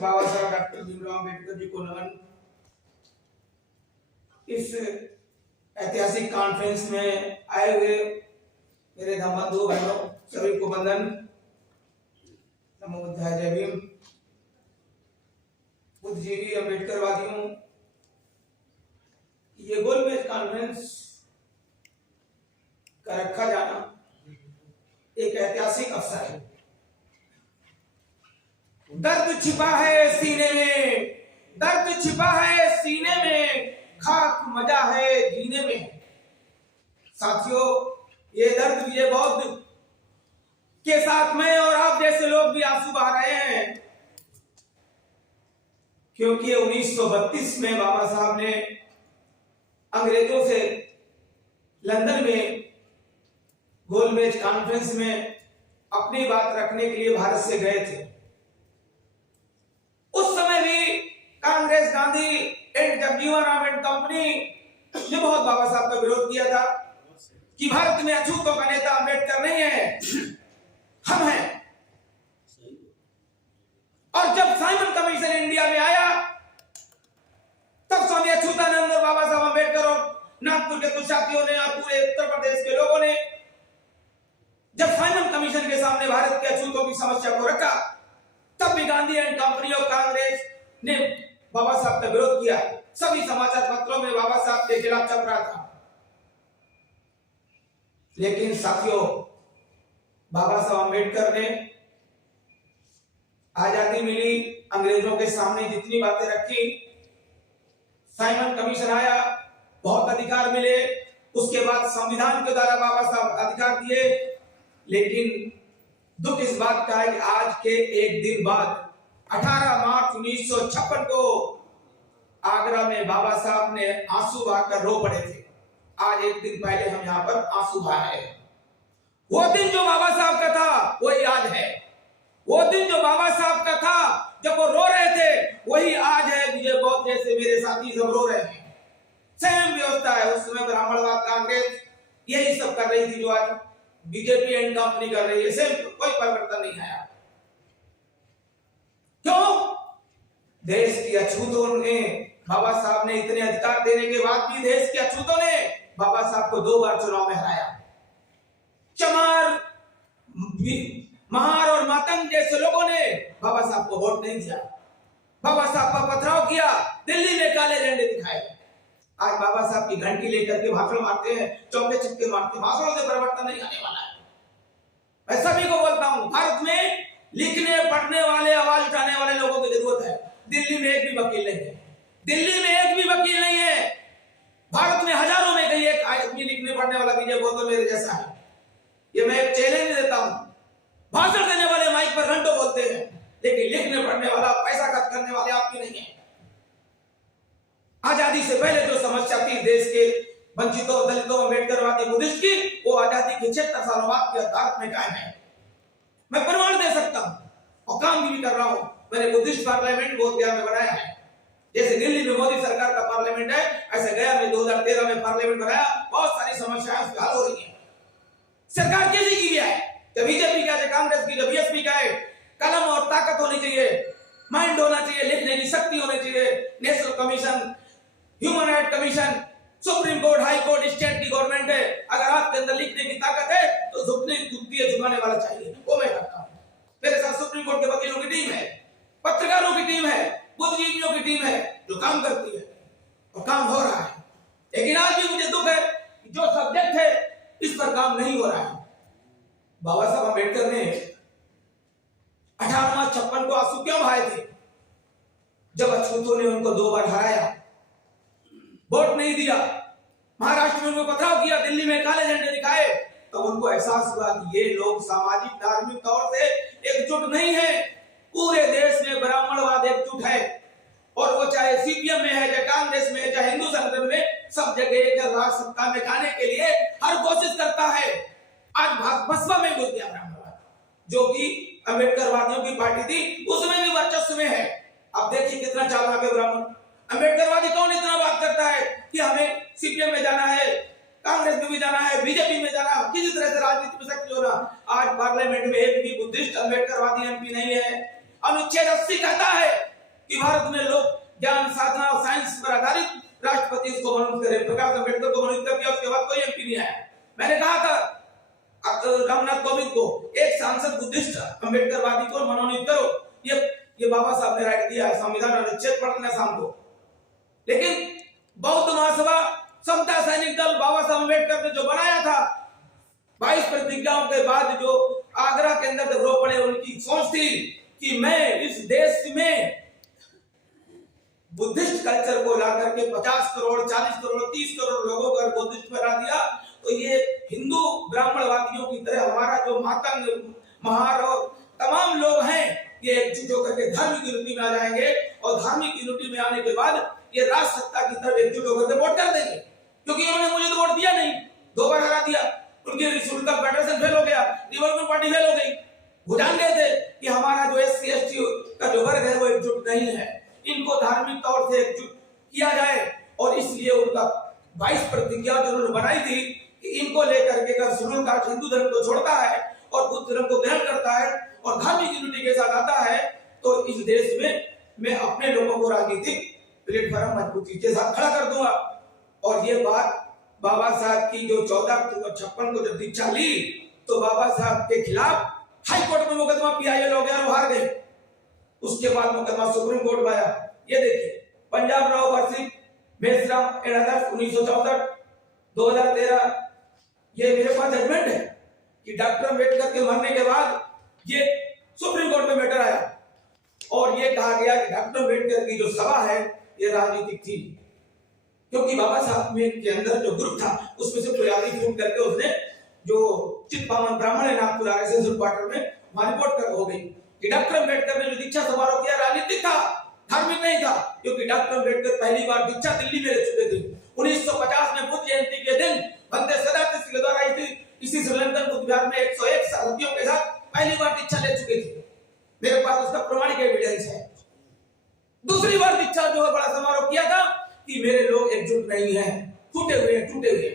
बाबा साहब डॉक्टर भीमराव अम्बेडकर जी को नमन। इस ऐतिहासिक कॉन्फ्रेंस में आए हुए मेरे बंधु बहनों सभी को वंदन। नमो बुद्धाय, जय भीम। बुद्धिजीवी अम्बेडकरवादियों, ये गोलमेज कॉन्फ्रेंस का रखा जाना एक ऐतिहासिक अवसर है। दर्द छिपा है सीने में, दर्द छिपा है सीने में, खाक मजा है जीने में। साथियों, ये दर्द विजय बौद्ध के साथ में और आप जैसे लोग भी आंसू बहा रहे हैं, क्योंकि 1932 में बाबा साहब ने अंग्रेजों से लंदन में गोलमेज कॉन्फ्रेंस में अपनी बात रखने के लिए भारत से गए थे। उस समय भी Congress, Gandhi and Jagjivan Ram and company ने बहुत बाबा साहब का विरोध किया था कि भारत में अछूतों का नेता अम्बेडकर नहीं है, हम हैं। और जब साइमन कमीशन इंडिया में आया, तब स्वामी अच्युतानंद और बाबा साहब अम्बेडकर और नागपुर के कुछ साथियों ने और पूरे उत्तर प्रदेश के लोगों ने जब साइमन कमीशन के सामने भारत के अछूतों की समस्या को रखा, तब भी गांधी एंड कंपनी और कांग्रेस ने बाबा साहब का विरोध किया। सभी समाचार पत्रों में बाबा साहब के खिलाफ छप रहा था। लेकिन साथियों, बाबा साहब अम्बेडकर ने आजादी मिली, अंग्रेजों के सामने जितनी बातें रखी, साइमन कमीशन आया, बहुत अधिकार मिले, उसके बाद संविधान के द्वारा बाबा साहब अधिकार दिए। लेकिन दुख इस बात का है कि आज के एक दिन बाद 18 मार्च 1956 को आगरा में बाबा साहब ने आंसू बहाकर रो पड़े थे। आज एक दिन पहले हम यहाँ पर आंसू बहाए। वो दिन जो बाबा साहब का था वही आज है। वो दिन जो बाबा साहब का था जब वो रो रहे थे वही आज है। विजय बौद्ध जैसे मेरे साथी सब रो रहे हैं। सेम व्यवस्था है। उस समय ब्राह्मणवाद कांग्रेस यही सब कर रही थी जो आज बीजेपी एंड कंपनी कर रही है। सेम, कोई परिवर्तन नहीं आया। क्यों? देश की अछूतों ने, बाबा साहब ने इतने अधिकार देने के बाद भी देश के अछूतों ने बाबा साहब को 2 बार चुनाव में हराया। चमार, महार और मातंग जैसे लोगों ने बाबा साहब को वोट नहीं दिया, बाबा साहब पर पथराव किया, दिल्ली में काले झंडे दिखाए। आज बाबा साहब की घंटी लेकर के भाषण मारते हैं, चौके छक्के मारते हैं। भाषणों से परिवर्तन नहीं आने वाला है। मैं सभी को बोलता हूं, भारत में लिखने पढ़ने वाले, आवाज उठाने वाले लोगों की जरूरत है। दिल्ली में एक भी वकील नहीं है। दिल्ली में एक भी वकील नहीं है। भारत में हजारों में कहीं एक आदमी लिखने पढ़ने वाला विजय बौद्ध मेरे जैसा है। ये मैं एक चैलेंज देता हूं। भाषण देने वाले माइक पर घंटों बोलते हैं, लेकिन लिखने पढ़ने वाला, पैसा खर्च करने वाले आपकी नहीं है। आजादी से पहले जो समस्या थी देश के वंचितों, दलितों, अम्बेडकरवादी, बुद्धिस्ट की, वो आजादी के 76 सालों बाद के आधार में कायम है। मैं प्रमाण दे सकता हूं और काम भी कर रहा हूं। मैंने बुद्धिस्ट पार्लियामेंट बोधगया में बनाया है। जैसे दिल्ली में मोदी सरकार का पार्लियामेंट है, ऐसे गया में 2013 में पार्लियामेंट बनाया। बहुत सारी समस्याएं उसमें हल हो रही है। सरकार किसी की है, जब बीजेपी का, जब कांग्रेस की, जब बीएसपी का है, कलम और ताकत होनी चाहिए, माइंड होना चाहिए, लिखने की शक्ति होनी चाहिए। National commission, human right commission, supreme court, high court, state की गवर्नमेंट है। अगर आपके अंदर लिखने की ताकत है तो झुकाने वाला चाहिए। वो मैं करता हूं। मेरे साथ सुप्रीम कोर्ट के वकीलों की टीम है, पत्रकारों की टीम है, बुद्धिजीवियों की टीम है जो काम करती है और काम हो रहा है। लेकिन आज भी मुझे दुख है कि जो सब्जेक्ट है इस पर काम नहीं हो रहा है। बाबा साहब अम्बेडकर ने 18 मार्च 56 को आंसू क्यों बहाए थे? जब अछूतों ने उनको 2 बार हराया, वोट नहीं दिया, महाराष्ट्र में उनको पथराव किया, दिल्ली में काले झंडे दिखाए, तो उनको एहसास हुआ कि ये लोग सामाजिक धार्मिक तौर से एकजुट नहीं है। पूरे देश में ब्राह्मणवाद एकजुट है और वो चाहे सीपीएम में है, चाहे कांग्रेस में है, चाहे हिंदू संगठन में, सब जगह एक राज सत्ता में खाने के लिए हर कोशिश करता है। आज बसपा में घुस गया ब्राह्मणवाद, जो कि अम्बेडकरवादियों की पार्टी थी, उसमें भी वर्चस्व में है। अब देखिए कितना चालाक है ब्राह्मण। अम्बेडकरवादी कौन इतना बात करता है कि हमें सीपीएम में जाना है, कांग्रेस में भी जाना है, बीजेपी में जाना है, किसी तरह से राजनीति में सक्रिय होना। आज पार्लियामेंट में एक भी बुद्धिस्ट अम्बेडकरवादी एमपी नहीं है। अनुच्छेद 80 कहता है कि भारत में लोग ज्ञान साधना और साइंस पर आधारित राष्ट्रपति इसको मनोनीत करे। प्रकाश अम्बेडकर को मनोनीत कर दिया, उसके बाद कोई एमपी नहीं आया। मैंने कहा था रामनाथ कोविंद को, एक सांसद बुद्धिस्ट अम्बेडकरवादी को मनोनीत करो। ये बाबा साहब ने राइट दिया है, संविधान अनुच्छेद पढ़ना शाम को। लेकिन बौद्ध महासभा, समता सैनिक दल, बाबा साहब अम्बेडकर ने जो बनाया था 22 प्रतिज्ञाओं के बाद, जो आगरा के अंदर जब रो पड़े, उनकी सोच थी कि मैं इस देश में बुद्धिस्ट कल्चर को ला करके 50 करोड़, 40 करोड़, 30 करोड़ लोगों को बुद्धिस्ट बना दिया, तो ये हिंदू ब्राह्मणवादियों की तरह हमारा जो मातंग, महार और तमाम लोग हैं, ये एकजुट होकर के धार्मिक यूनिटी में आ जाएंगे। और धार्मिक यूनिटी में आने के बाद ये राष्ट्र सत्ता की तरफ एकजुट होकर के वोट कर देंगे। क्योंकि उन्होंने मुझे तो वोट दिया नहीं, 2 बार हरा दिया, उनकी रिसोल्यूशन फेडरेशन फेल हो गया, रिपब्लिकन पार्टी फेल हो गई। वो जान गए थे कि हमारा जो SC ST का जो वर्ग है वो एकजुट नहीं है, इनको धार्मिक तौर से एकजुट किया जाए। और इसलिए उनका 22 प्रतिज्ञा जो उन्होंने बनाई थी कि इनको लेकर के अगर शेड्यूल कास्ट हिंदू धर्म को छोड़ता है और बुद्ध धर्म को ग्रहण करता है और धार्मिक यूनिटी के साथ आता है, तो इस देश में मैं अपने लोगों को राजनीतिक प्लेटफॉर्म मजबूती के साथ खड़ा कर दूंगा। और ये बात बाबा साहब की जो 14 अक्टूबर 56 को जब दीक्षा ली, तो बाबा साहब के खिलाफ हाई कोर्ट में मुकदमा PIL हो गया और हार गए। उसके बाद मुकदमा सुप्रीम कोर्ट में आया। ये देखिए, Punjab Rao versus Mesram and others 1964 2013, ये मेरे पास जजमेंट है कि डॉक्टर अम्बेडकर के मरने के बाद ये सुप्रीम कोर्ट में मैटर आया और ये कहा गया कि डॉक्टर अम्बेडकर की जो सभा है ये राजनीतिक थी, क्योंकि बाबा साहब में के अंदर जो ग्रुप था उसमें से कोई आदमी फोन करके उसने जो चित्पावन ब्राह्मण है नागपुर RSS हेडक्वार्टर में वहां रिपोर्ट कर हो गई कि डॉक्टर अम्बेडकर ने जो दीक्षा समारोह किया राजनीतिक था, धार्मिक नहीं था। क्योंकि डॉक्टर अम्बेडकर पहली बार दीक्षा दिल्ली में ले चुके थे। 1950 में बुद्ध जयंती के दिन बंदे सदाशिव के द्वारा इसी श्रीलंकन बुद्ध विहार में 101 साथियों के साथ पहली बार दीक्षा ले चुके थे। मेरे पास उसका प्रमाणिक एविडेंस है। दूसरी बार दीक्षा जो है बड़ा समारोह किया था कि मेरे लोग एकजुट नहीं हैं, टूटे हुए।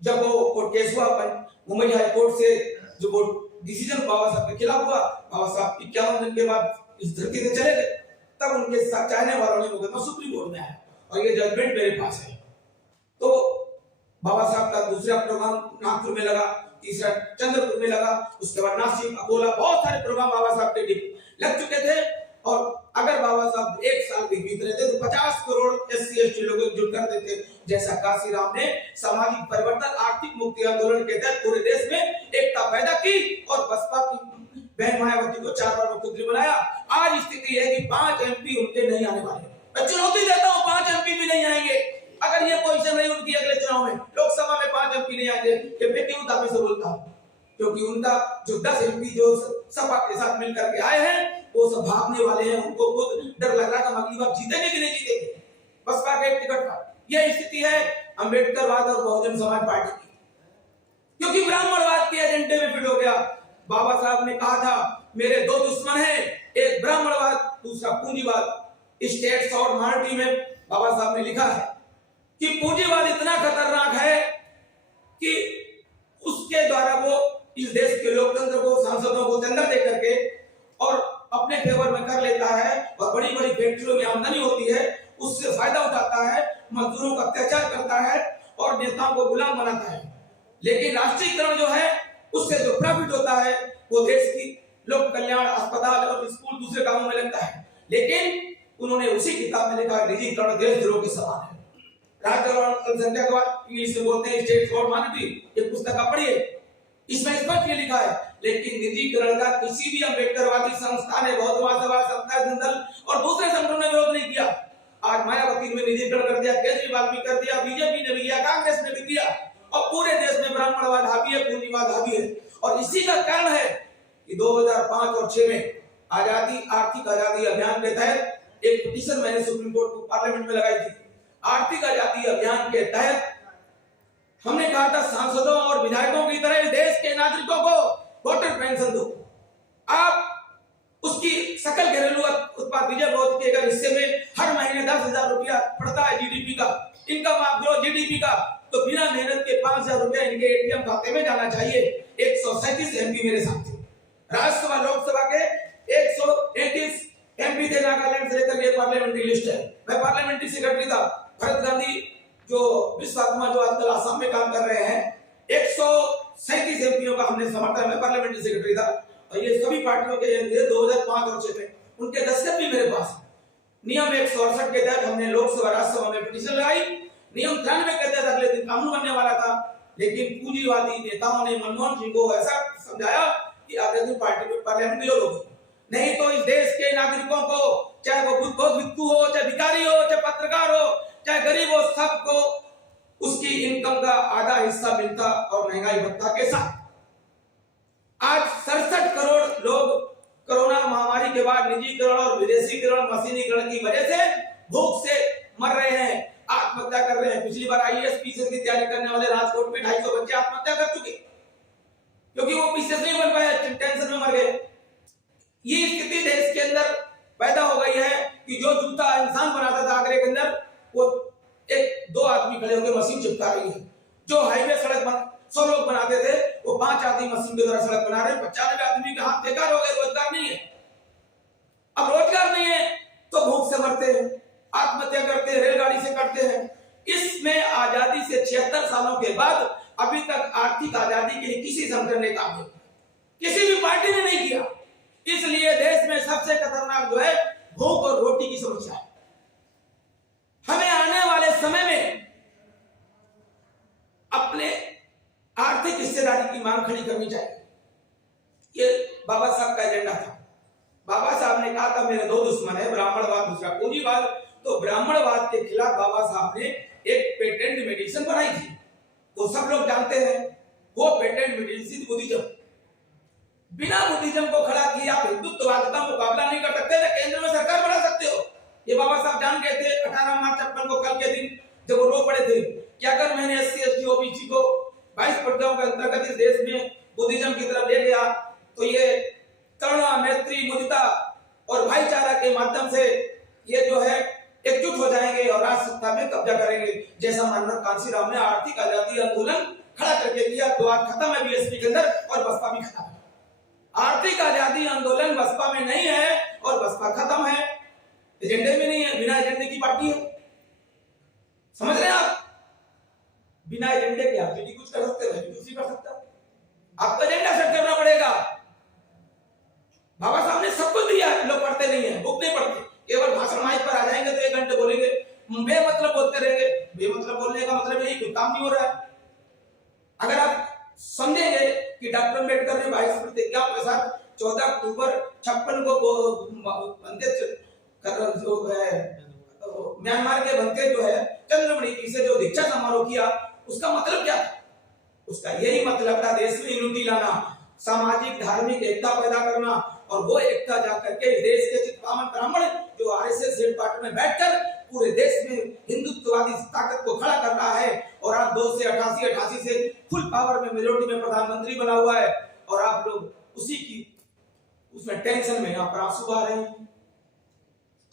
जब वो केस हुआ मुंबई हाई कोर्ट से, जो वो डिसीजन बाबा साहब के खिलाफ हुआ, बाबा साहब 51 दिन के बाद इस धरती से चले गए, तब उनके साथ चाहने वालों ने मुकदमा सुप्रीम कोर्ट में आया और ये जजमेंट मेरे पास है। तो बाबा साहब का दूसरा प्रोग्राम नागपुर में लगा, तीसरा चंद्रपुर में लगा, उसके बाद नासिक, अकोला, बहुत सारे प्रोग्राम बाबा साहब के लग चुके थे। और अगर बाबा साहब 1 साल भी बीत रहे थे तो 50 करोड़ SC ST लोग एकजुट कर देते, जैसा काशीराम ने सामाजिक परिवर्तन, आर्थिक मुक्ति आंदोलन के तहत पूरे देश में एकता पैदा की और बसपा की बहन मायावती को 4 बार मुख्यमंत्री बनाया। आज स्थिति है कि 5 MP उनके नहीं आने वाले। मैं चुनौती देता हूँ, 5 MP भी नहीं आएंगे। अगर ये पोजीशन रही उनकी अगले चुनाव में, लोकसभा में 5 MP नहीं आएंगे, ये मैं क्यों दावे से बोलता हूँ? क्योंकि उनका जो 10 MP जो सपा के साथ मिलकर के आए हैं वो सब भागने वाले हैं। उनको खुद डर लग रहा है कि अगली बार जीतेंगे कि नहीं जीतेंगे बसपा के टिकट पर। यह स्थिति है अम्बेडकरवाद और बहुजन समाज पार्टी की, क्योंकि ब्राह्मणवाद के एजेंडे में फिट हो गया। बाबा साहब ने कहा था मेरे 2 दुश्मन हैं, एक ब्राह्मणवाद, दूसरा पूंजीवाद। स्टेट्स और माइनॉरिटी में बाबा साहब ने लिखा है कि पूंजीवाद इतना खतरनाक है कि उसके द्वारा वो इस देश के लोकतंत्र को, सांसदों को टेंडर दे करके और अपने फेवर में कर लेता है और बड़ी बड़ी फैक्ट्रियों में आमदनी होती है, उससे फायदा उठाता है, मजदूरों का अत्याचार करता है और नेताओं को गुलाम बनाता है। लेकिन राष्ट्रीयकरण जो है उससे जो प्रॉफिट होता है वो देश की लोक कल्याण, अस्पताल और स्कूल दूसरे कामों में लगता है। लेकिन उन्होंने उसी किताब में लिखा निजीकरण देशद्रोह के समान है। राष्ट्रवाद इंग्लिश में बोलते हैं स्टेट फॉर माइनॉरिटी, ये पुस्तक आप पढ़िए, इसमें स्पष्ट लिखा है। लेकिन निजीकरण का किसी भी अम्बेडकरवादी संस्था ने, बौद्ध महासभा, समता दल और दूसरे संगठनों ने विरोध नहीं किया। आज मायावती ने निजीकरण कर दिया, केजरीवाल भी कर दिया, बीजेपी ने भी किया, कांग्रेस ने भी किया और पूरे देश में ब्राह्मणवाद हावी है, पूंजीवाद हावी है। और इसी का कारण है कि 2005 और 6 में आर्थिक आजादी अभियान के तहत एक पिटीशन मैंने सुप्रीम कोर्ट पार्लियामेंट में लगाई थी। आर्थिक आजादी अभियान के तहत हमने कहा था सांसदों और विधायकों की तरह देश के नागरिकों को वोटर पेंशन दो। आप उसकी सकल घरेलू उत्पाद विजय बहुत के अगर हिस्से में हर महीने 10,000 रुपया पड़ता है GDP का, इनकम आप ग्रोथ GDP का, तो बिना मेहनत के 5,000 रुपया इनके ATM खाते में जाना चाहिए। 137 MP मेरे साथ थे, राज्यसभा लोकसभा के 131 एमपी थे नागालैंड से लेकर ये पार्लियामेंट्री लिस्ट है। मैं पार्लियामेंट्री सेक्रेटरी था। भरत गांधी जो विश्व आत्मा जो आजकल आसाम में काम कर रहे हैं, 137 एमपीओ का हमने समर्थन में पार्लियामेंट्री सेक्रेटरी था। और ये सभी पार्टियों के 2005 और 6 में उनके दस्तखत भी मेरे पास। नियम 168 के तहत हमने लोकसभा राज्यसभा में पिटीशन लगाई। नियम 93 के तहत अगले दिन कानून बनने वाला था, लेकिन पूंजीवादी नेताओं ने मनमोहन सिंह को ऐसा समझाया कि अगले दिन पार्टी में पार्लियामेंट में होगी। नहीं तो इस देश के नागरिकों को, चाहे वो बुद्ध भिक्षु हो, चाहे भिखारी हो, चाहे पत्रकार हो, चाहे गरीब हो, सबको उसकी इनकम का आधा हिस्सा मिलता और महंगाई भत्ता के साथ। आज 67 करोड़ लोग कोरोना महामारी के बाद निजीकरण और विदेशीकरण, मशीनीकरण की वजह से भूख से मर रहे हैं, आत्महत्या कर रहे हैं। पिछली बार आईएएस पीसीएस की तैयारी करने वाले राजकोट में 250 बच्चे आत्महत्या कर चुके, क्योंकि वो पीसीएस नहीं बन पाए, टेंशन में मर गए। ये स्थिति देश के अंदर पैदा हो गई है कि जो जूता इंसान बनाता था आगरे के अंदर, वो 1-2 आदमी खड़े होकर मशीन चिपका रही है। जो हाईवे सड़क 100 लोग बनाते थे, वो 5 आदमी मशीन के द्वारा सड़क बना रहे हैं। 95 आदमी के हाथ बेकार हो गए, रोजगार नहीं है। अब रोजगार नहीं है तो भूख से मरते हैं, आत्महत्या करते हैं, रेलगाड़ी से कटते हैं। इसमें आजादी से 76 सालों के बाद अभी तक आर्थिक आजादी के लिए किसी संगठन ने काम नहीं किया, किसी भी पार्टी ने नहीं किया। इसलिए देश में सबसे खतरनाक जो है भूख और रोटी की समस्या है। हमें आने वाले समय में अपने आर्थिक हिस्सेदारी की मांग खड़ी करनी चाहिए। ये बाबा साहब का एजेंडा था। बाबा साहब ने कहा था मेरे 2 दुश्मन है, ब्राह्मणवाद, दूसरा पूंजीवाद। तो ब्राह्मणवाद के खिलाफ बाबा साहब ने एक पेटेंट मेडिसिन बनाई थी, वो सब लोग जानते हैं। वो पेटेंट मेडिसिन बुद्धिज्म। बिना बुद्धिज्म को खड़ा किया आप हिंदुत्ववाद का मुकाबला नहीं कर सकते, ना केंद्र में सरकार बना सकते हो। ये बाबा साहब जान गए थे 18 मार्च 56 को, कल के दिन जब वो रो पड़े थे कि अगर मैंने SC ST OBC को 22 प्रतिशत के अंतर्गत इस देश में बुद्धिज्म की तरफ ले गया, तो ये करुणा, मैत्री, मुदिता और भाईचारा के माध्यम से ये जो है एकजुट हो जाएंगे और राज सत्ता में कब्जा करेंगे, जैसा मनोहर कांशीराम ने आर्थिक आजादी आंदोलन खड़ा करके किया। तो आज खत्म है बीएसपी के अंदर और बसपा भी खत्म है। आर्थिक आजादी आंदोलन बसपा में नहीं है और बसपा खत्म है, एजेंडे में नहीं है, बिना एजेंडे की पार्टी है। समझ रहे हैं आप? बिना एजेंडे के आप भी कुछ कर सकते हैं, कुछ नहीं कर सकता। आपको एजेंडा सेट करना पड़ेगा। बाबा साहब ने सब कुछ दिया, लोग पढ़ते नहीं है, बुक नहीं पढ़ते, केवल भाषण माइक पर आ जाएंगे तो 1 घंटे बोलेंगे, बेमतलब बोलते रहेंगे। बेमतलब बोलने का मतलब यही कोई काम नहीं हो रहा है। अगर आप समझेंगे कि डॉक्टर अम्बेडकर ने 22 प्रतिज्ञा के साथ 14 अक्टूबर 56 को जो है म्यांमार के बनते जो है चंद्रमणि जी से जो दीक्षा समारोह किया, उसका मतलब क्या था? उसका यही मतलब था देश में यूनिटी लाना, सामाजिक धार्मिक एकता पैदा करना। और वो एकता जाकर के देश के चित्पावन ब्राह्मण जो आरएसएस हेडक्वार्टर में बैठकर पूरे देश में हिंदुत्ववादी ताकत को खड़ा कर रहा है। और आप 2 से 88 से फुल पावर में मेजोरिटी में प्रधानमंत्री बना हुआ है, और आप लोग उसी की उसमें टेंशन में यहाँ पर आंसू बहा रहे हैं।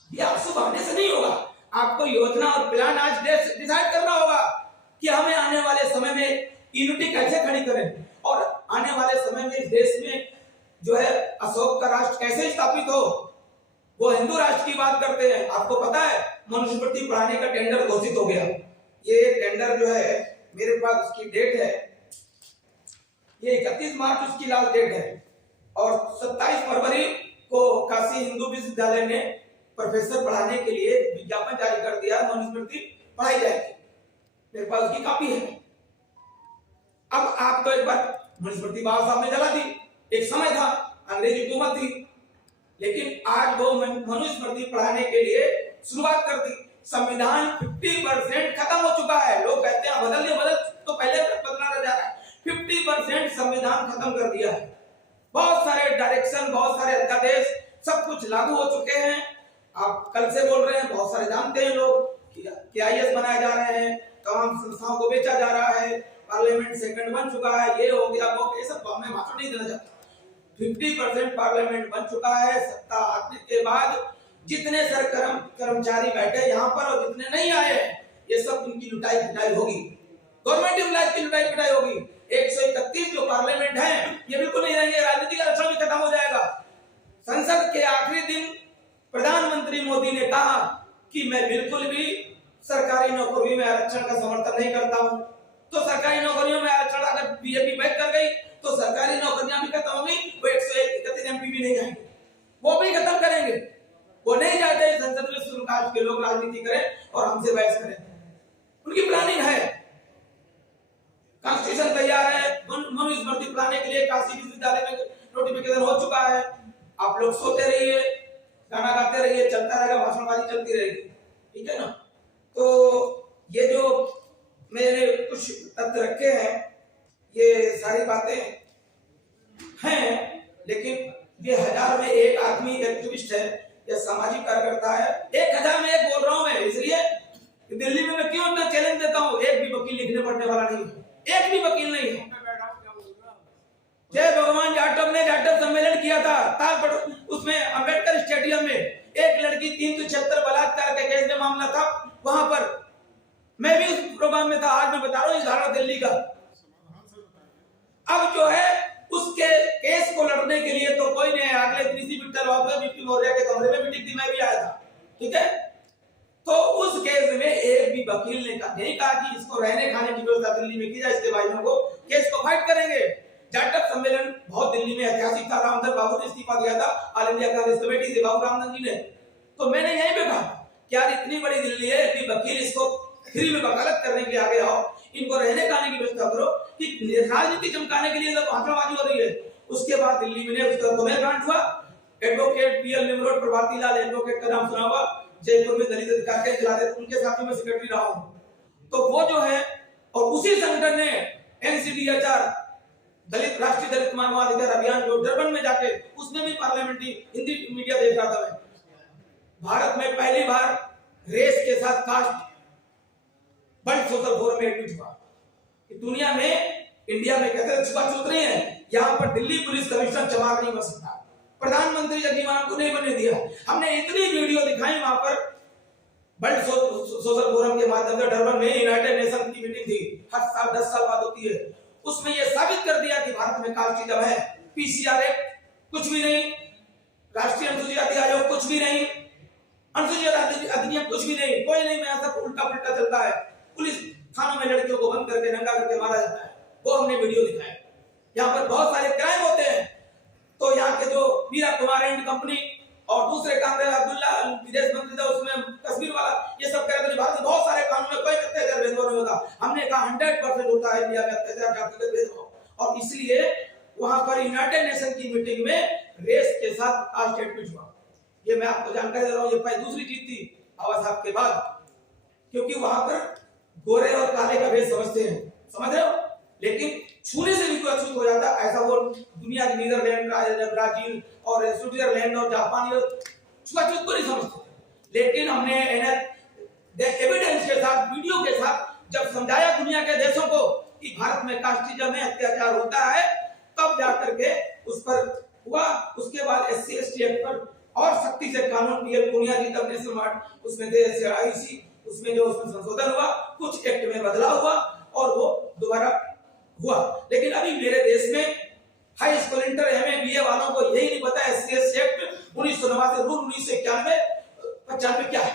ये आंसू बहाने से नहीं होगा। आपको योजना और प्लान आज डिसाइड करना होगा कि हमें आने वाले समय में यूनिटी कैसे खड़ी करें, और आने वाले समय में इस देश में जो है अशोक का राष्ट्र कैसे स्थापित हो। वो हिंदू राष्ट्र की बात करते हैं। आपको पता है मनुस्मृति पढ़ाने का टेंडर घोषित हो गया। ये टेंडर जो है मेरे पास उसकी डेट है, ये 31 मार्च उसकी लास्ट डेट है, और 27 फरवरी को काशी हिंदू विश्वविद्यालय ने प्रोफेसर पढ़ाने के लिए विज्ञापन जारी कर दिया, मनुस्मृति पढ़ाई जाएगी। मेरे पास उसकी कॉपी है। अब आप तो एक बार मनुस्मृति बाबा साहब ने जला दी, एक समय था अंग्रेजी हुकूमत थी, लेकिन आज वो मनुस्मृति पढ़ाने के लिए शुरुआत कर दी। संविधान 50% खत्म हो चुका है। लोग कहते हैं बदल तो पहले बदला जा रहा है। 50% संविधान खत्म कर दिया है। बहुत सारे डायरेक्शन, बहुत सारे अध्यादेश सब कुछ लागू हो चुके हैं। आप कल से बोल रहे हैं, बहुत सारे जानते हैं लोग कि आईएएस बनाए जा रहे हैं, तमाम संस्थाओं को बेचा जा रहा है, पार्लियामेंट सेकंड बन चुका है, ये हो गया वो, ये सब मैं भाषण नहीं देना चाहता। 50% पार्लियामेंट बन चुका है। सत्ता आने के बाद जितने कर्मचारी बैठे यहाँ पर और जितने नहीं आए हैं, ये सब उनकी लुटाई पिटाई होगी, गवर्नमेंट एम्प्लॉयज की लुटाई पिटाई होगी। 131 जो पार्लियामेंट है ये बिल्कुल नहीं रहेंगे, राजनीतिक आरक्षण भी खत्म हो जाएगा। संसद के आखिरी दिन बीजेपी बैक कर गई तो सरकारी नौकरियां भी खत्म हो गई, वो 131 एमपी भी नहीं आएंगे, वो भी खत्म करेंगे। वो नहीं चाहते संसद में शुरुआत के लोग राजनीति करें और हमसे बहस करें, उनकी प्लानिंग है। कॉन्स्टिट्यूशन तैयार है, मनुस्मृति बनाने के लिए काशी विश्वविद्यालय में नोटिफिकेशन हो चुका है। आप लोग सोते रहिए, गाना गाते रहिए, चलता रहेगा, भाषणबाजी चलती रहेगी, ठीक है ना। तो ये जो मैंने कुछ तथ्य रखे हैं, ये सारी बातें हैं, लेकिन ये 1000 में एक आदमी एक्टिविस्ट है या सामाजिक कार्यकर्ता है, 1000 में एक बोल रहा हूं मैं, इसलिए दिल्ली में मैं क्यों अपना चैलेंज देता हूं, एक भी वकील लिखने पढ़ने वाला नहीं है, एक भी वकील नहीं है। जय भगवान जाटव ने जाटव सम्मेलन किया था, उसमें अंबेडकर स्टेडियम में एक लड़की 376 बलात्कार के केस में मामला था, वहां पर मैं भी उस प्रोग्राम में था। आज मैं बता रहा हूं इस धारा दिल्ली का। अब जो है उसके केस को लड़ने के लिए तो कोई नहीं है। अगले कृषि विठल विपिन मौर्य के कमरे में मीटिंग थी, मैं भी आया था, ठीक है। तो उस केस में एक भी वकील ने नहीं कहा कि इसको रहने खाने की व्यवस्था दिल्ली में की जाए, इसके भाइयों को केस को फाइट करेंगे। जाटव सम्मेलन बहुत दिल्ली में ऐतिहासिक था, रामधर बाबू ने इस्तीफा दिया था ऑल इंडिया कांग्रेस कमेटी से, बाबू रामधन जी ने। तो मैंने यही पे कहा कि यार इतनी बड़ी दिल्ली है कि वकील इसको फ्री में वकालत करने के लिए आगे आओ, इनको रहने खाने की व्यवस्था करो, कि राजनीति चमकाने के लिए जब भाषणबाजी हो रही है। उसके बाद दिल्ली में उसका दोमेल कांड हुआ, एडवोकेट पीएल निमरोड, प्रभाती लाल एडवोकेट का नाम सुना होगा, जयपुर में दलित अधिकार के खिलाफ, उनके साथ में सेक्रेटरी रहा हूं। तो वो जो है, और उसी संगठन ने एनसीडीएचआर दलित राष्ट्रीय दलित मानवाधिकार अभियान जो डरबन में जाके, उसमें भी पार्लियामेंट्री हिंदी मीडिया देख रहा था मैं, भारत में पहली बार रेस के साथ कास्ट वर्ल्ड सोशल फोरम में एडमिट हुआ। दुनिया में, इंडिया में कहते हैं छुआछूत नहीं है, यहाँ पर दिल्ली पुलिस कमिश्नर चमार नहीं बन सकता, प्रधानमंत्री जगदीप को नहीं बनने दिया। हमने इतनी वीडियो दिखाई वहां पर, वर्ल्ड सोशल फोरम के माध्यम से डरबन में यूनाइटेड नेशन की मीटिंग थी, हर साल 10 साल बाद होती है। उसमें यह साबित कर दिया कि भारत में कास्टिज्म है, पीसीआर एक्ट कुछ भी नहीं, राष्ट्रीय अनुसूचित जाति आयोग कुछ भी नहीं, अनुसूचित जाति अधिनियम कुछ भी नहीं, कोई नहीं, में सब उल्टा पुल्टा चलता है। पुलिस थानों में लड़कियों को बंद करके नंगा करके मारा जाता है, वो हमने वीडियो दिखाया। यहाँ पर बहुत सारे क्राइम होते हैं। तो यहाँ के जो मीरा कुमार एंड कंपनी और दूसरे कांग्रेस अब्दुल्ला विदेश मंत्री था, उसमें कश्मीर वाला, ये सब कह रहे थे भारत में बहुत सारे कानून में कोई अत्याचार भेदभाव नहीं होता। हमने कहा 100% होता है इंडिया में अत्याचार, जातिगत भेदभाव, और इसलिए वहां पर यूनाइटेड नेशन की मीटिंग में रेस के साथ कास्ट एडमिट हुआ। ये मैं आपको जानकारी दे रहा हूँ, ये पहली दूसरी चीज थी बाबा साहब के बाद, क्योंकि वहां पर गोरे और काले का भेद समझते हैं, समझ रहे हो, लेकिन छूने से भी कोई अछूत हो जाता है, ऐसा वो दुनिया के नीदरलैंड, ब्राजील और स्विट्जरलैंड और जापान छुआछूत को नहीं समझते। लेकिन हमने एविडेंस के साथ, वीडियो के साथ जब समझाया दुनिया के देशों को कि भारत में कास्टिज्म में अत्याचार होता है, तब जाकर के उस पर हुआ। उसके बाद SC/ST एक्ट पर और सख्ती से कानून, पीएल पूनिया जी तब नेशनल मार्ट उसमें आई, उसमें जो उसमें संशोधन हुआ, कुछ एक्ट में बदलाव हुआ और वो दोबारा हुआ। लेकिन अभी मेरे देश में high school, inter, MA, BA वालों को यही नहीं पता SC/ST एक्ट 1989 रूल 1991 क्या है,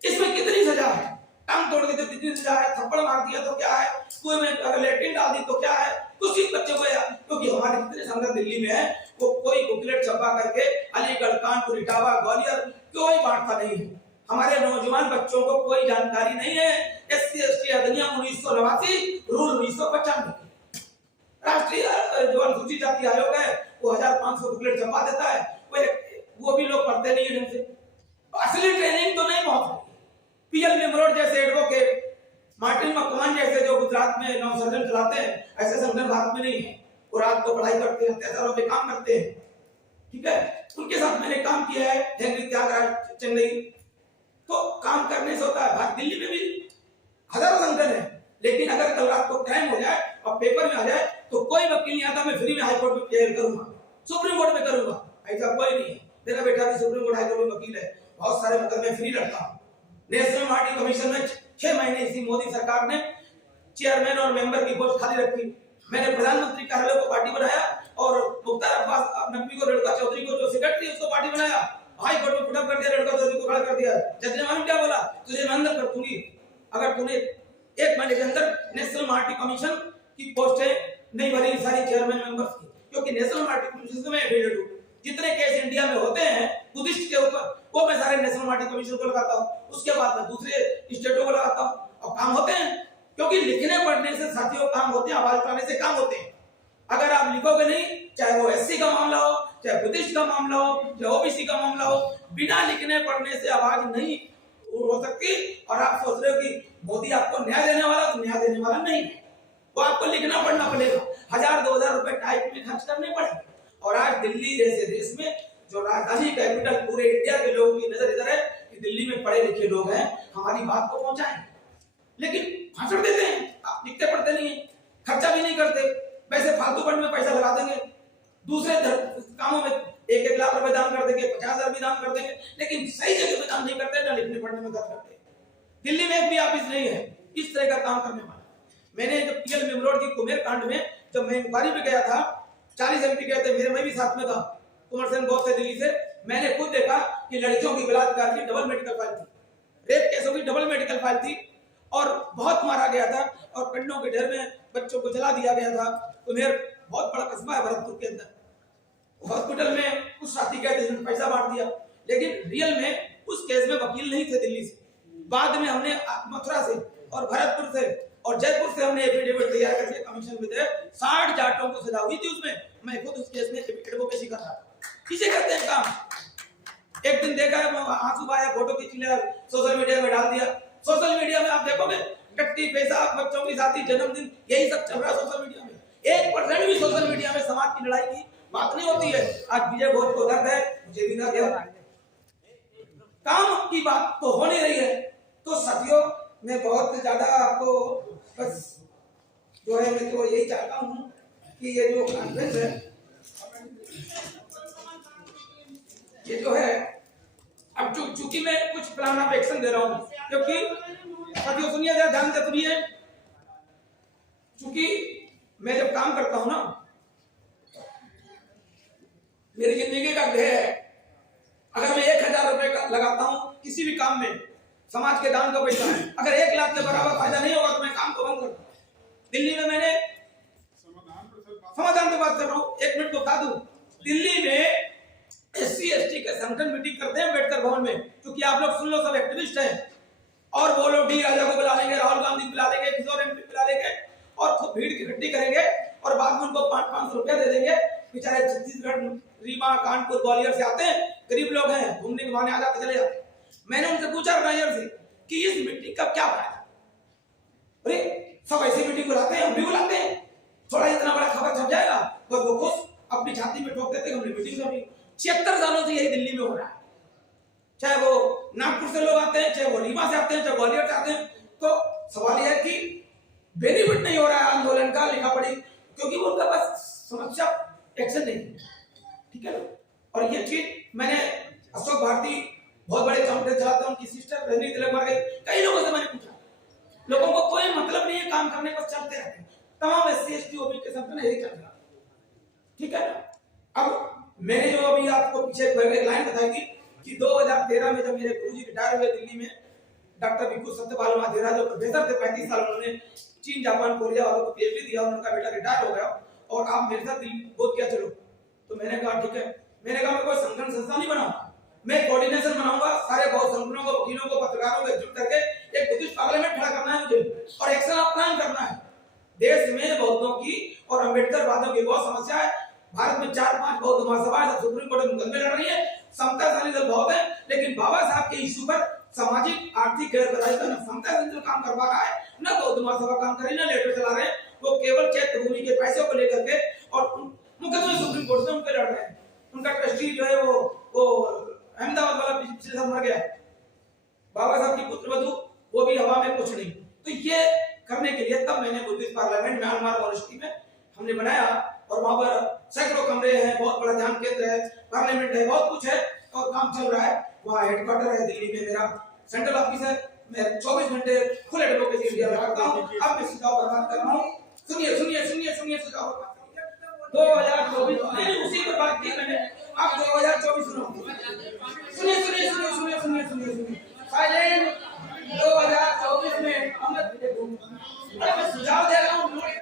इसमें कितनी सजा है, टांग तोड़ दी तो कितनी सजा है, थप्पड़ मार दिया तो क्या है, कुएं में अगर लेट्रिन डाल दी तो क्या है, कुछ ही बच्चों को, क्योंकि हमारे कितने संगठन दिल्ली में है, वो कोई बुकलेट छपा करके अलीगढ़, कानपुर, इटावा, ग्वालियर कोई बांटता नहीं है। हमारे नौजवान बच्चों को कोई जानकारी नहीं है। SC/ST अधिनियम 1989, रूल 1995, राष्ट्रीय जो अनुसूचित जाति आयोग है वो 1500 बुकलेट छपा देता है, वो भी लोग पढ़ते नहीं है ढंग से। असली ट्रेनिंग तो नहीं पहुंच। पीएल निमरोड जैसे एडवोकेट, मार्टिन मकवान जैसे जो गुजरात में नौसर्जन चलाते हैं, ऐसे संगठन भारत में नहीं है। वो रात को पढ़ाई करते हैं, अत्याचारों पे काम करते हैं, ठीक है। उनके साथ मैंने काम किया है, हेनरी त्यागराज चेन्नई, तो काम करने से होता है। दिल्ली में भी हजारों संगठन है, लेकिन अगर कल रात को क्राइम हो जाए और पेपर में आ जाए तो कोई वकील नहीं आता, मैं फ्री में हाई कोर्ट में क्लियर करूंगा, सुप्रीम कोर्ट में करूंगा, ऐसा कोई नहीं है। मेरा बेटा भी सुप्रीम कोर्ट हाई कोर्ट में वकील है, बहुत सारे मुकदमे फ्री लड़ता हूं। नेशनल मार्टी कमीशन में 6 महीने इसी मोदी सरकार ने चेयरमैन और मेंबर की पोस्ट खाली रखी। मैंने प्रधानमंत्री कार्यालय को पार्टी बनाया और मुख्तार अब्बास नकवी को, लड़का चौधरी को जो सेक्रेटरी, उसको पार्टी बनाया। हाई कोर्ट में पुटअप कर दिया, लड़का चौधरी को खड़ा कर दिया। जज ने मालूम क्या बोला, तुझे मैं अंदर कर दूंगी अगर तूने 1 महीने के अंदर नेशनल मार्टी कमीशन की पोस्ट है नहीं भरी सारी चेयरमैन मेंबर्स की, क्योंकि नेशनल मार्केट कमीशन में एफिलिएट हूं। जितने केस इंडिया में होते हैं बुद्धिस्ट के ऊपर वो मैं सारे नेशनल मार्केट कमीशन को लगाता हूं, उसके बाद मैं दूसरे स्टेटों को लगाता हूं और काम होते हैं। क्योंकि लिखने पढ़ने से साथियों काम होते हैं, आवाज उठाने से काम होते हैं। अगर आप लिखोगे नहीं, चाहे वो एससी का मामला हो, चाहे बुद्धिस्ट का मामला हो, चाहे ओबीसी का मामला हो, बिना लिखने पढ़ने से आवाज नहीं हो सकती। और आप सोच रहे हो कि मोदी आपको न्याय देने वाला, तो न्याय देने वाला नहीं है, वो आपको लिखना पढ़ना पड़ेगा, 1000-2000 रुपए टाइप में खर्च करने पड़ेंगे। और आज दिल्ली जैसे देश में जो राजधानी कैपिटल पूरे इंडिया के लोगों की नजर इधर है कि दिल्ली में पढ़े लिखे लोग हैं, हमारी बात को पहुंचाएं, लेकिन भाषण देते हैं, आप लिखते पढ़ते नहीं है, खर्चा भी नहीं करते, वैसे फालतू फंड में पैसा लगा देंगे, दूसरे कामों में 1-1 लाख रुपए दान कर देंगे, 50,000 भी दान कर देंगे, लेकिन सही जगह पे दान नहीं करते, ना लिखने पढ़ने में खर्च करते। दिल्ली में एक भी ऑफिस नहीं है इस तरह का काम करने वाला। मैंने जब पीएल मेमरोड की कुमेर कांड में जब मैं इंक्वायरी पे गया था, 40 एमपी गए थे, मेरे मैं भी साथ में था, कुंवर सेन बहुत थे दिल्ली से, मैंने खुद देखा कि लड़कियों की बलात्कार की डबल मेडिकल फाइल थी, रेप केसों की डबल मेडिकल फाइल थी, और बहुत मारा गया था, और कंडों के ढेर में बच्चों को जला दिया गया था। कुमेर बहुत बड़ा कस्बा है भरतपुर के अंदर, हॉस्पिटल में कुछ साथी गए थे जिन्होंने पैसा बांट दिया, लेकिन रियल में उस केस में वकील नहीं थे दिल्ली से। बाद में हमने मथुरा से और भरतपुर से और जयपुर से हमने एफिडेविट तैयार करके कमीशन में दे, 60 जाटों को सजा हुई थी उसमें, मैं खुद उस केस में एडवोकेसी कर रहा था। किसे करते हैं काम। एक दिन देखा है, आंसू आया, फोटो खींच लिया, सोशल मीडिया में डाल दिया। सोशल मीडिया में आप देखोगे टट्टी पेशाब, बच्चों की शादी, जन्मदिन, यही सब चल रहा है सोशल मीडिया में। 1% भी सोशल मीडिया में समाज की लड़ाई की बात नहीं होती है। आज विजय घोष को दर्द है, मुझे भी दर्द है, काम की बात तो हो नहीं रही है। तो साथियों, मैं बहुत ज्यादा आपको बस जो है, मैं तो यही चाहता हूँ कि ये जो कॉन्फ्रेंस है, ये जो है, अब चूंकि मैं कुछ प्लान ऑफ एक्शन दे रहा हूँ, क्योंकि साथियों सुनिए जरा ध्यान से सुनिए, चूंकि मैं जब काम करता हूँ ना, मेरी जिंदगी का ध्येय है, अगर मैं 1000 रुपए का लगाता हूँ किसी भी काम में, समाज के दान का पैसा, अगर 1 लाख के बराबर फायदा नहीं होगा तो मैं काम को बंद कर दूं। दिल्ली में मैंने समाधान पे बात कर रहा हूँ, 1 मिनट तो बता दूं, दिल्ली में SC ST के संगठन मीटिंग करते हैं अम्बेडकर भवन में, क्योंकि आप लोग सुन लो, सब एक्टिविस्ट हैं, और वो लोग डी राजा को बुला लेंगे, राहुल गांधी बुला लेंगे, किशोर MP बुला लेंगे, और खूब भीड़ इकट्ठी करेंगे, और बाद में उनको 500-500 रुपया दे देंगे। बेचारे छत्तीसगढ़, रीवा, कानपुर, ग्वालियर से आते हैं, गरीब लोग हैं, घूमने घुमाने आ जाते, चले जाते। मैंने उनसे पूछा ऑर्गेनाइजर से कि इस मीटिंग का क्या फायदा। अरे सब ऐसी मीटिंग बुलाते हैं, हम भी बुलाते हैं, थोड़ा इतना बड़ा खबर छप जाएगा, बस वो खुश अपनी छाती में ठोक देते, हमने मीटिंग कर ली। 76 सालों से यही दिल्ली में हो रहा है, चाहे वो नागपुर से लोग आते हैं, चाहे वो रीवा से आते हैं, चाहे ग्वालियर से आते हैं। तो सवाल यह है कि बेनिफिट नहीं हो रहा है आंदोलन का, लिखा पढ़ी, क्योंकि वो उनका बस समस्या एक्शन नहीं, ठीक है ना। और ये चीज मैंने अशोक भारती बहुत बड़े कंपनी चलाते हैं, उनकी सिस्टर रजनी तिलक मर गई, कई लोगों से मैंने पूछा, लोगों को कोई मतलब नहीं है काम करने, बस चलते रहते हैं, तमाम SC ST OBC के संगठन यही चल रहा, ठीक है ना। अब मैंने जो अभी आपको पीछे एक लाइन बताई थी कि 2013 में जब मेरे गुरुजी रिटायर हुए दिल्ली में, डॉक्टर भिक्खू सत्यपाल महाधेरा जो प्रोफेसर थे, 35 साल उन्होंने चीन, जापान, कोरिया वालों को PhD दिया, उनका बेटा रिटायर हो गया, और आप मेरे साथ दिल्ली बोध किया चलो। तो मैंने कहा ठीक है, मैंने कहा मैं कोई संगठन संस्था नहीं बनाऊंगा, मैं कोऑर्डिनेशन बनाऊंगा, सारे गौ संगठनों को, वकीलों को, पत्रकारों को एकजुट करके एक बुद्धिस्ट पार्लियामेंट खड़ा करना है मुझे, और एक्शन प्लान करना है। देश में बौद्धों की और अम्बेडकर वादियों की बहुत समस्या है। भारत में 4-5 बौद्ध महासभाएं सुप्रीम कोर्ट में मुकदमे लड़ रही है, समताशाली दल बहुत है, लेकिन बाबा साहब के इश्यू पर सामाजिक आर्थिक गैरकायदे का न समताशाली दल काम करवा रहा है, न बौद्ध महासभा काम कर रही, न लेटर चला रहे हैं, वो केवल चैत्य भूमि के पैसों को लेकर के और मुकदमे सुप्रीम कोर्ट में उनके लड़ रहे हैं। उनका ट्रस्टी जो है वो अहमदाबाद वाला पिछले साल मर गया, बाबा साहब की पुत्रवधू, वो भी हवा में कुछ नहीं। तो ये करने के लिए तब मैंने बुद्धिस्ट पार्लियामेंट म्यांमार यूनिवर्सिटी में हमने बनाया, और वहां पर सैकड़ों कमरे हैं, बहुत बड़ा ध्यान केंद्र है, पार्लियामेंट है, बहुत कुछ है, और काम चल रहा है। वहाँ हेडक्वार्टर है दिल्ली में, मेरा सेंट्रल ऑफिस है, मैं 24 घंटे फुल एडवोकेसी इंडिया में करता हूँ। अब मैं सुझाव बर्बाद कर रहा हूँ, सुनिए सुनिए सुनिए सुनिए सुझाव 2024 उसी पर बात की मैंने, अब 2024 सुनो।